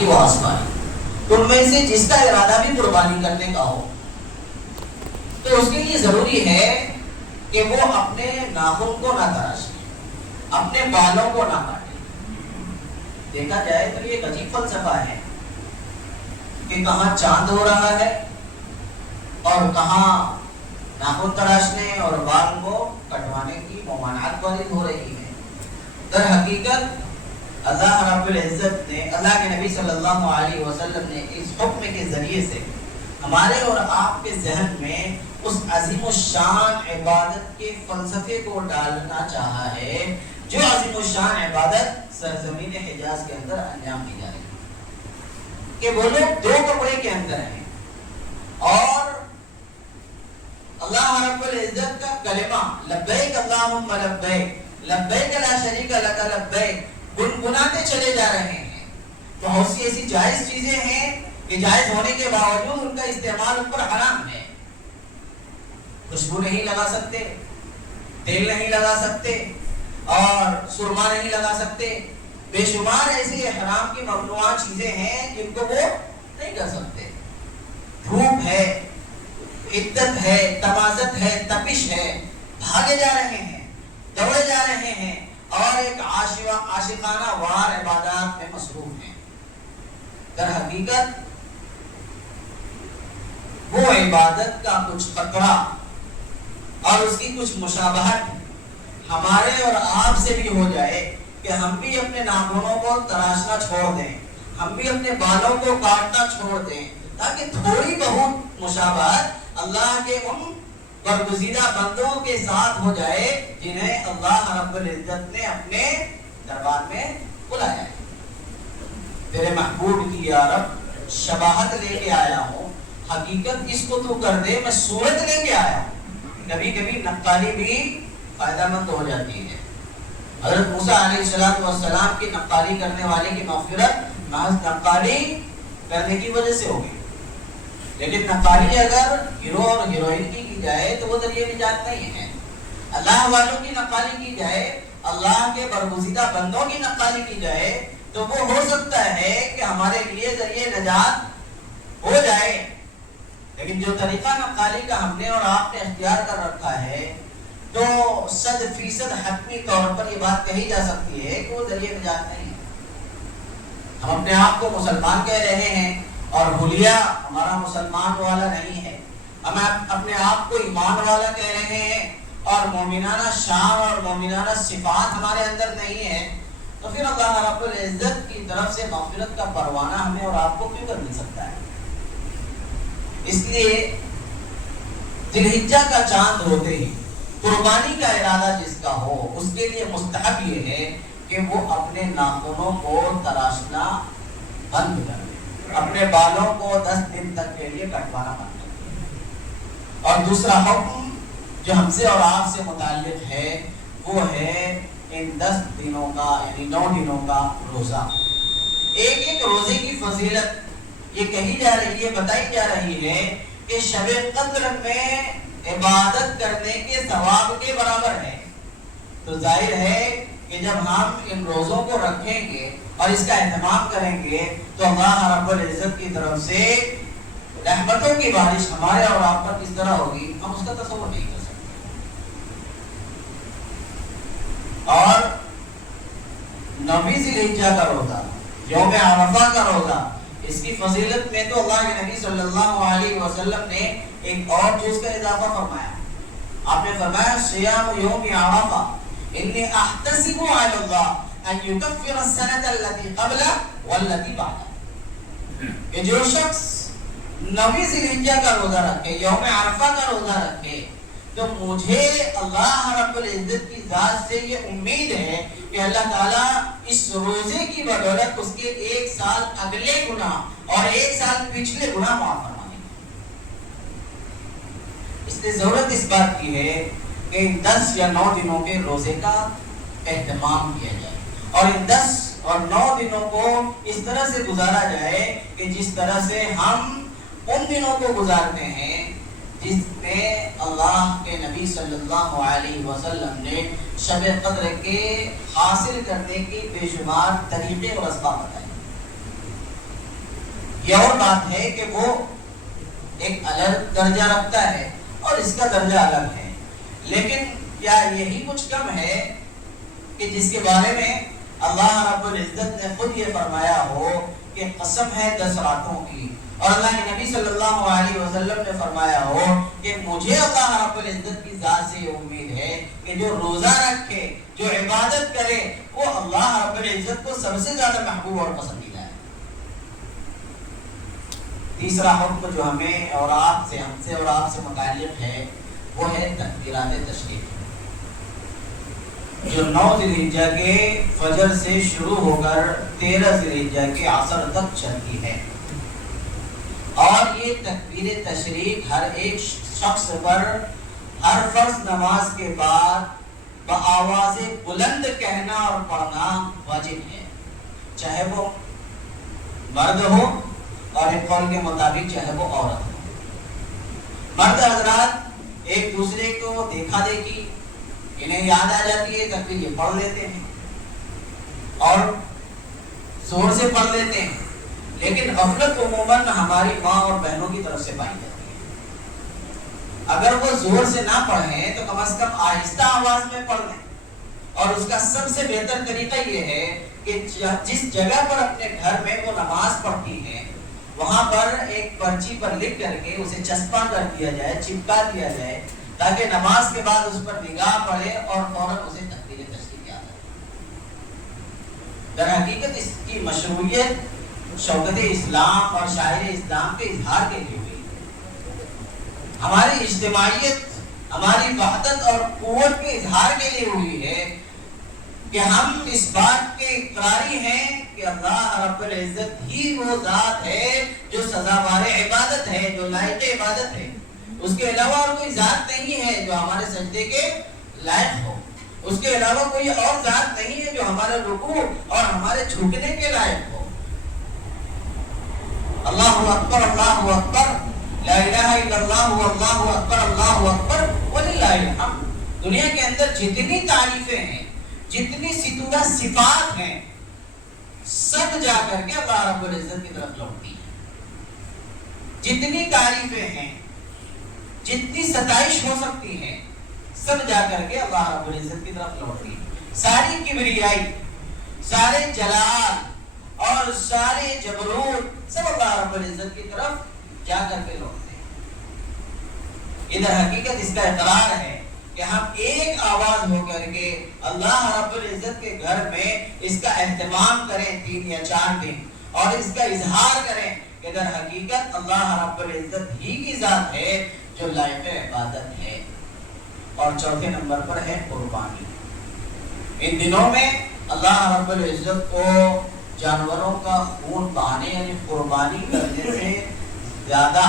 کی وہ آسمانی، تم میں سے جس کا ارادہ بھی قربانی کرنے کا ہو تو اس کے لیے ضروری ہے کہ وہ اپنے ناخن کو نہ تراشے، اپنے بالوں کو نہ کاٹے۔ دیکھا جائے تو یہ ایک عجیب فلسفہ ہے کہ کہاں چاند ہو رہا ہے اور کہاں ناخن تراشنے اور بال کو کٹوانے کی ممانعت وارد ہو رہی ہے۔ در حقیقت اللہ رب العزت نے، اللہ کے نبی صلی اللہ علیہ وسلم نے اس حکم کے ذریعے سے ہمارے اور آپ کے ذہن میں اس عظیم الشان عبادت کے فلسفے کو ڈالنا چاہا ہے جو عظیم الشان عبادت سرزمین حجاز کے اندر انجام دی جا رہی ہے، کہ وہ لوگ دو کپڑے کے اندر ہیں اور اللہ رب العزت کا کلمہ لبیک اللہم لبیک لبیک لا شریک لک لبیک گنگناتے چلے جا رہے ہیں۔ بہت سی ایسی جائز چیزیں ہیں کہ جائز ہونے کے باوجود ان کا استعمال ان پر حرام ہے۔ خوشبو نہیں لگا سکتے، تیل نہیں لگا سکتے اور سرما نہیں لگا سکتے، بے شمار ایسی حرام کی ممنوعہ چیزیں ہیں جن کو وہ نہیں کر سکتے۔ دھوپ ہے، عدت ہے، تمازت ہے، تپش ہے، بھاگے جا رہے ہیں، دوڑے جا رہے ہیں اور ایک عاشقانہ وار عبادات میں مصروف ہیں۔ در حقیقت وہ عبادت کا کچھ قطرہ اور اس کی کچھ مشابہت ہمارے اور آپ سے بھی ہو جائے کہ ہم بھی اپنے ناخنوں کو تراشنا چھوڑ دیں، ہم بھی اپنے بالوں کو کاٹنا چھوڑ دیں، تاکہ تھوڑی بہت مشابہت اللہ کے ان برگزیدہ بندوں کے ساتھ ہو جائے جنہیں اللہ رب العزت نے اپنے دربار میں بلایا ہے۔ تیرے محبوب کی یا رب شباہت لے کے آیا ہوں، حقیقت اس کو تو کر دے، میں صورت لے کے آیا ہوں۔ کبھی کبھی نقالی بھی فائدہ مند ہو جاتی ہے۔ حضرت موسیٰ علیہ السلام کی نقالی کرنے والے کی مغفرت محض نقالی کرنے کی وجہ سے ہوگی، لیکن نقالی اگر ہیرو اور ہیروئن کی جائے تو وہ ذریعہ نجات نہیں ہے۔ اللہ والوں کی نقالی کی جائے، اللہ کے برگزیدہ بندوں کی نقالی کی جائے تو وہ ہو سکتا ہے کہ ہمارے لیے ذریعہ نجات ہو جائے، لیکن جو طریقہ نقالی کا ہم نے اور آپ نے اختیار کر رکھا ہے تو 100% حتمی طور پر یہ بات کہی جا سکتی ہے کہ وہ ذریعہ نجات نہیں ہے۔ ہم اپنے آپ کو مسلمان کہہ رہے ہیں اور حلیہ ہمارا مسلمان والا نہیں ہے، ہم اپنے آپ کو ایمان والا کہہ رہے ہیں اور مومنانہ شان اور مومنانہ صفات ہمارے اندر نہیں ہے، تو پھر اللہ رب العزت کی طرف سے مغفرت کا پروانہ ہمیں اور آپ کو کیوں کر مل سکتا ہے؟ اس لیے ذی الحجہ کا چاند ہوتے ہی قربانی کا ارادہ جس کا ہو اس کے لیے مستحب یہ ہے کہ وہ اپنے ناخنوں کو تراشنا بند کر دے، اپنے بالوں کو 10 دن تک کے لیے کٹوانا بند کر دے۔ اور دوسرا حکم جو ہم سے اور آپ سے متعلق ہے وہ ہے ان 10 دنوں کا یعنی 9 دنوں کا روزہ۔ ایک ایک روزے کی فضیلت یہ کہی جا رہی ہے، بتائی جا رہی ہے کہ شب قدر میں عبادت کرنے کے ثواب کے برابر ہے۔ تو ظاہر ہے کہ جب ہم ان روزوں کو رکھیں گے اور اس کا اہتمام کریں گے تو اللہ رب العزت کی طرف سے رحمتوں کی بارش ہمارے اور آپ پر کس طرح ہوگی ہم اس کا تصور نہیں کر سکتے۔ اور 9 ذی الحجہ کا روزہ، یوم عرفہ کا روزہ، اس کی فضیلت میں تو اللہ کے نبی صلی اللہ علیہ وسلم نے ایک اور چیز کا اضافہ فرمایا۔ آپ نے فرمایا صیام یوم عرفہ انی احتسب علی اللہ ان یکفر السنۃ التي قبل والتي بعد، کہ جو شخص 9 ذی الحجہ کا روزہ رکھے، یوم عرفہ کا روزہ رکھے، تو مجھے اللہ رب العزت کی ذات سے یہ امید ہے کہ اللہ تعالیٰ اس روزے کی بدولت اس کے 1 سال اگلے گناہ اور 1 سال پچھلے گناہ معاف فرمائیں گے۔ اس لیے ضرورت اس بات کی ہے کہ ان 10 یا 9 دنوں کے روزے کا اہتمام کیا جائے اور ان 10 اور 9 دنوں کو اس طرح سے گزارا جائے کہ جس طرح سے ہم ان دنوں کو گزارتے ہیں جس میں اللہ کے نبی صلی اللہ علیہ وسلم نے شب قدر کے حاصل کرنے کی بے شمار طریقے اور اسباب بتائے۔ یہ اور بات ہے کہ وہ ایک الگ درجہ رکھتا ہے اور اس کا درجہ الگ ہے، لیکن کیا یہی کچھ کم ہے کہ جس کے بارے میں اللہ رب العزت نے خود یہ فرمایا ہو کہ قسم ہے 10 راتوں کی، اور اللہ کے نبی صلی اللہ علیہ وسلم نے فرمایا ہو کہ مجھے اللہ رب العزت کی ذات سے یہ امید ہے کہ جو روزہ رکھے، جو عبادت کرے، وہ اللہ رب العزت کو سب سے زیادہ محبوب اور پسندیدہ ہے۔ تیسرا حکم جو ہمیں اور آپ سے، ہم سے اور آپ سے متعلق ہے، وہ ہے تکبیرات تشریق، جو 9 ذی الحجہ کے فجر سے شروع ہو کر 13 ذی الحجہ کے عصر تک چلتی ہے۔ اور یہ تکبیر تشریق ہر ایک شخص پر ہر فرض نماز کے بعد بآواز بلند کہنا اور پڑھنا واجب ہے، چاہے وہ مرد ہو اور ایک قول کے مطابق چاہے وہ عورت ہو۔ مرد حضرات ایک دوسرے کو دیکھا دیکھی، انہیں یاد آ جاتی ہے تکبیر یہ پڑھ لیتے ہیں اور زور سے پڑھ لیتے ہیں، لیکن غفلت عموماً ہماری ماں اور بہنوں کی طرف سے پائی جاتی ہے۔ اگر وہ زور سے نہ پڑھیں تو کم از کم آہستہ آواز میں پڑھ لیں، اور اس کا سب سے بہتر طریقہ یہ ہے کہ جس جگہ پر اپنے گھر میں وہ نماز پڑھتی ہیں وہاں پر ایک پرچی پر لکھ کر کے اسے چسپاں کر دیا جائے، چپکا دیا جائے، تاکہ نماز کے بعد اس پر نگاہ پڑے اور فوراً اسے تکبیر تشریق یاد آئے۔ در حقیقت اس کی مشروعیت شوکت اسلام اور شاعر اسلام کے اظہار کے لیے ہوئی، ہماری اجتماعیت، ہماری وحدت اور قوت کے اظہار کے لیے ہوئی ہے کہ ہم اس بات کے اقراری ہیں کہ اللہ رب العزت ہی وہ ذات ہے جو سزاوار عبادت ہے، جو لائق عبادت ہے، اس کے علاوہ اور کوئی ذات نہیں ہے جو ہمارے سجدے کے لائق ہو، اس کے علاوہ کوئی اور ذات نہیں ہے جو ہمارے رکوع اور ہمارے جھکنے کے لائق ہو۔ اللہ اکبر، اللہ اکبر، لا الہ الا اللہ، اللہ اکبر، اللہ اکبر وللہ الحمد۔ دنیا کے اندر جتنی تعریفیں ہیں، جتنی ستودہ صفات ہیں، سب جا کر کے اللہ رب العزت کی طرف لوٹتی ہیں۔ جتنی تعریفیں ہیں، جتنی ستائش ہو سکتی ہے، سب جا کر کے اللہ رب العزت کی طرف لوٹتی ہے۔ ساری کبریائی، سارے جلال اور سارے جبروت سب اللہ رب العزت کی طرف جا کر کے لوٹتے ہیں۔ ادھر حقیقت اس کا اقرار ہے کہ ہم ایک آواز ہو کر کے اللہ رب العزت کے گھر میں اس کا اہتمام کریں 3 یا 4 دن، اور اس کا اظہار کریں کہ در حقیقت اللہ رب العزت ہی کی ذات ہے جو لائق عبادت ہے۔ اور چوتھے نمبر پر ہے قربانی۔ ان دنوں میں اللہ رب العزت کو جانوروں کا خون بہانے یعنی قربانی کرنے سے زیادہ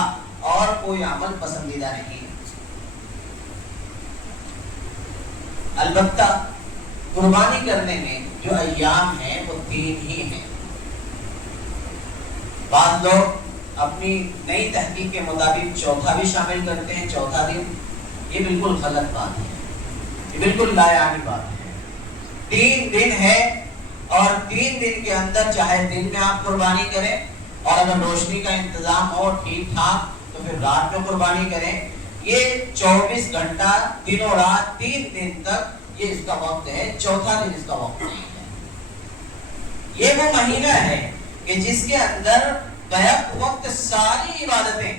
اور کوئی عمل پسندیدہ نہیں ہے۔ البتہ قربانی کرنے میں جو ایام ہیں وہ 3 ہی ہیں۔ بعض لوگ اپنی نئی تحقیق کے مطابق چوتھا بھی شامل کرتے ہیں، چوتھا دن۔ یہ بالکل غلط بات ہے، یہ بالکل لا یعنی بات ہے۔ 3 دن ہے، اور 3 دن کے اندر چاہے دن میں آپ قربانی کریں، اور اگر روشنی کا انتظام ہو ٹھیک ٹھاک تو پھر رات میں قربانی کریں۔ یہ 24 گھنٹہ دن و رات 3 دن تک یہ اس کا وقت ہے، چوتھا دن اس کا وقت نہیں ہے۔ یہ وہ مہینہ ہے کہ جس کے اندر بیک وقت ساری عبادتیں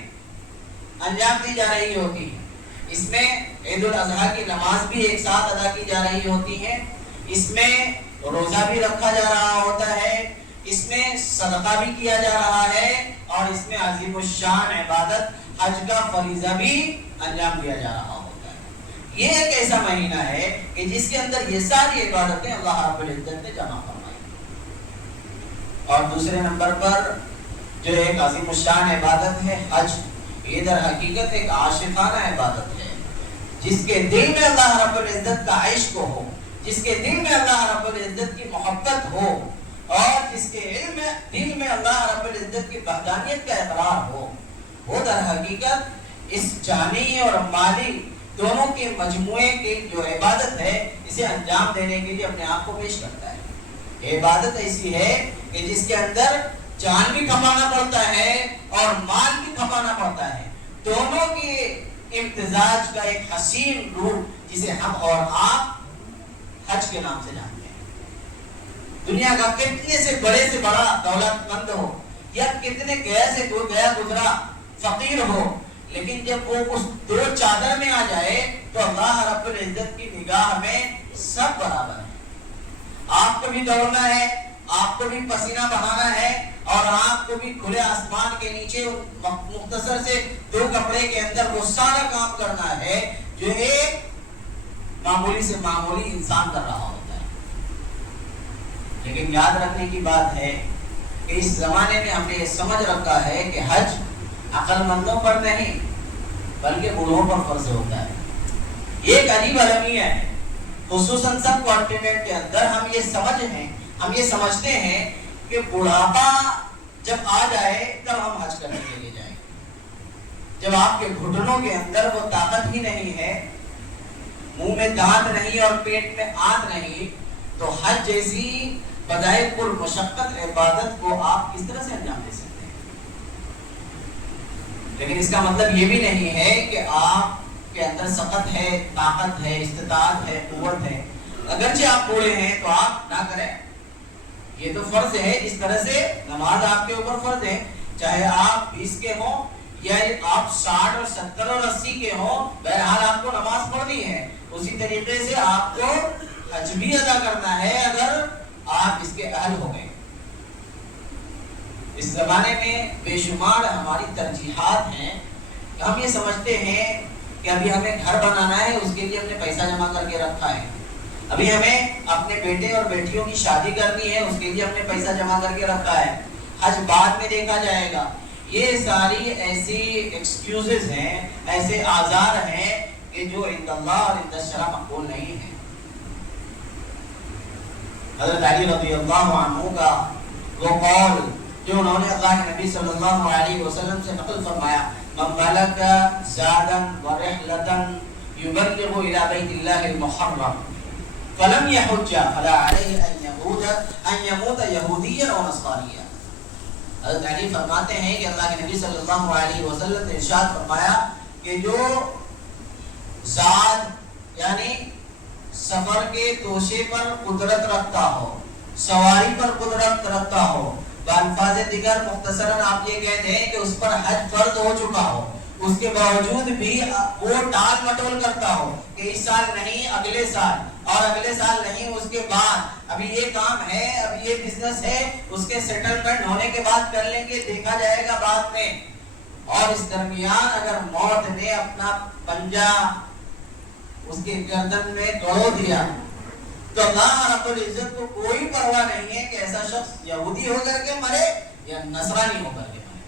انجام دی جا رہی ہوتی ہیں۔ اس میں عید الاضحیٰ کی نماز بھی ایک ساتھ ادا کی جا رہی ہوتی ہے، اس میں روزہ بھی رکھا جا رہا ہوتا ہے، اس میں صدقہ بھی کیا جا رہا ہے، اور اس میں عظیم الشان عبادت حج کا فریضہ بھی انجام دیا جا رہا ہوتا ہے۔ یہ ایک ایسا مہینہ ہے کہ جس کے اندر یہ ساری عبادتیں اللہ رب العزت نے جمع فرمائی۔ اور دوسرے نمبر پر جو ایک عظیم الشان عبادت ہے حج، یہ در حقیقت ایک عاشقانہ عبادت ہے، جس کے دل میں اللہ رب العزت کا عشق ہو، جس کے دل میں اللہ رب العزت کی محبت ہو، اور جس کے دل میں اللہ رب العزت کی وحدانیت کا اقرار ہو، وہ در حقیقت اس جانی اور مالی دونوں کے مجموعے کی جو عبادت ہے اسے انجام دینے کے لیے اپنے آپ کو پیش کرتا ہے۔ یہ عبادت ایسی ہے کہ جس کے اندر جان بھی کمانا پڑتا ہے اور مال بھی کھپانا پڑتا ہے. دونوں کے امتزاج کا ایک حسین روپ جسے ہم اور آپ حج کے نام سے جانتے ہیں. دنیا کا کتنے سے بڑا دولت مند ہو یا کتنے گیا گزرا فقیر ہو، لیکن جب وہ اس دو چادر میں آ جائے تو اللہ رب العزت کی نگاہ میں سب برابر ہے. آپ کو بھی دوڑنا ہے، آپ کو بھی پسینہ بہانا ہے، اور آپ کو بھی کھلے آسمان کے نیچے مختصر سے 2 کپڑے کے اندر وہ سارا کام کرنا ہے جو ایک معمولی سے معمولی انسان کر رہا ہوتا ہے. لیکن یاد رکھنے کی بات ہے کہ اس زمانے میں ہم نے یہ سمجھ رکھا ہے کہ حج عقل مندوں پر نہیں بلکہ بوڑھوں پر فرض ہوتا ہے. یہ ایک عجیب المیہ ہے. خصوصاً سب کانٹیننٹ کے اندر ہم یہ سمجھتے ہیں کہ بڑھاپا جب آ جائے تب ہم حج کرنے کے لیے جائیں. جب آپ کے گھٹنوں کے اندر وہ طاقت ہی نہیں ہے، منہ میں دانت نہیں اور پیٹ میں آنت نہیں، تو حج جیسی بظاہر پر مشقت عبادت کو آپ کس طرح سے انجام دے سکتے ہیں؟ لیکن اس کا مطلب یہ بھی نہیں ہے کہ آپ کے اندر سخت ہے، طاقت ہے، استطاعت ہے، قوت ہے. اگرچہ آپ بوڑھے ہیں تو آپ نہ کریں، یہ تو فرض ہے. اس طرح سے نماز آپ کے اوپر فرض ہے، چاہے آپ 20 کے ہوں یا آپ 60 اور 70 اور 80 کے ہوں، بہرحال آپ کو نماز پڑھنی ہے. اسی طریقے سے آپ کو حج بھی ادا کرنا ہے اگر آپ اس کے اہل ہو گئے. اس زمانے میں بے شمار ہماری ترجیحات ہیں. ہم یہ سمجھتے ہیں کہ ابھی ہمیں گھر بنانا ہے، اس کے لیے ہم نے پیسہ جمع کر کے رکھا ہے. ابھی ہمیں اپنے بیٹے اور بیٹیوں کی شادی کرنی ہے، اس کے لیے ہم نے پیسہ جمع کر کے رکھا ہے. حج بعد میں دیکھا جائے گا. یہ ساری ایسی ایکسکیوزز ہیں، ایسے آزار ہیں کہ جو عند اللہ اور عند الشرع مقبول نہیں ہیں. حضرت علی رضی اللہ عنہ کا وہ قول جو انہوں نے اللہ کے نبی صلی اللہ علیہ وسلم سے نقل فرمایا، من ملک زادا ورحلتا یبلغ الى بیت اللہ المحرم فلم يحج فلا علیہ ان یموت یہودیا و نصرانیا. حضرت علی فرماتے ہیں کہ اللہ کے نبی صلی اللہ علیہ وسلم نے ارشاد فرمایا کہ جو زاد یعنی سفر کے توشے پر قدرت رکھتا ہو، سواری پر قدرت رکھتا ہو، بالفاظ دیگر مختصراً آپ یہ کہتے ہیں کہ اس پر حج فرض ہو چکا ہو، اس کے باوجود بھی وہ ٹال مٹول کرتا ہو کہ اس سال نہیں اگلے سال، اور اگلے سال نہیں اس کے بعد، ابھی یہ کام ہے، ابھی یہ بزنس ہے، اس کے سیٹلمنٹ ہونے کے بعد کر لیں گے، دیکھا جائے گا بعد میں. اور اس درمیان اگر موت نے اپنا پنجہ اس کے گردن میں گڑو دیا تو اللہ رب العزت کو کوئی پرواہ نہیں ہے کہ ایسا شخص یہودی ہو کر کے مرے یا نصرانی ہو کر کے مرے.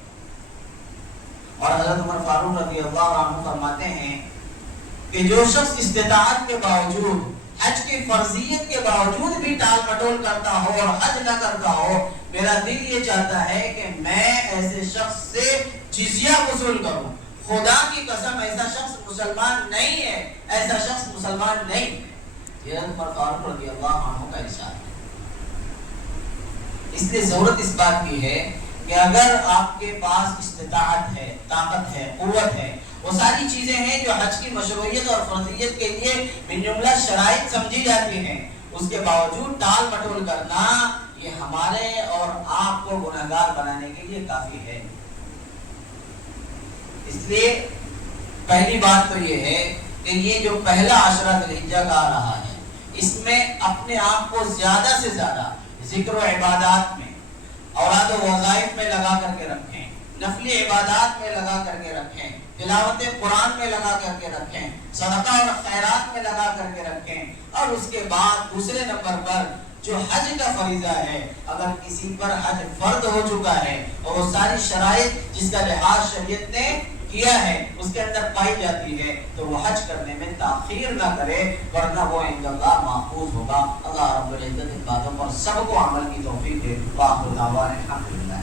اور حضرت عمر فاروق رضی اللہ عنہ فرماتے ہیں کہ جو شخص استطاعت کے باوجود، حج کی فرضیت کے باوجود بھی ٹال مٹول کرتا ہو اور حج نہ کرتا ہو، میرا دل یہ چاہتا ہے کہ میں ایسے شخص سے جزیہ وصول کروں. خدا کی قسم ایسا شخص مسلمان نہیں ہے، ایسا شخص مسلمان نہیں. یہ عمر فاروق رضی اللہ عنہ کا ارشاد ہے. اس لیے ضرورت اس بات کی ہے کہ اگر آپ کے پاس استطاعت ہے، طاقت ہے، قوت ہے، وہ ساری چیزیں ہیں جو حج کی مشروعیت اور فرضیت کے لیے من جملہ شرائط سمجھی جاتی ہیں، اس کے باوجود ٹال مٹول کرنا یہ ہمارے اور آپ کو گناہگار بنانے کے لیے کافی ہے. اس لیے پہلی بات تو یہ ہے کہ یہ جو پہلا عشرہ ذی الحجہ کا آ رہا ہے، اس میں اپنے آپ کو زیادہ سے زیادہ ذکر و عبادات میں، اوراد و وظائف میں لگا کر کے رکھیں، نفلی عبادات میں لگا کر کے رکھیں، تلاوت قرآن میں لگا کر کے رکھیں، صدقہ اور خیرات میں لگا کر کے رکھیں. اور اس کے بعد دوسرے نمبر پر جو حج کا فریضہ ہے، اگر کسی پر حج فرض ہو چکا ہے اور وہ ساری شرائط جس کا لحاظ شریعت نے کیا ہے اس کے اندر پائی جاتی ہے، تو وہ حج کرنے میں تاخیر نہ کرے، ورنہ وہ عند اللہ محفوظ ہوگا. اللہ رب العزت ان باتوں پر سب کو عمل کی توفیق دے. وآخر دعوانا الحمدللہ.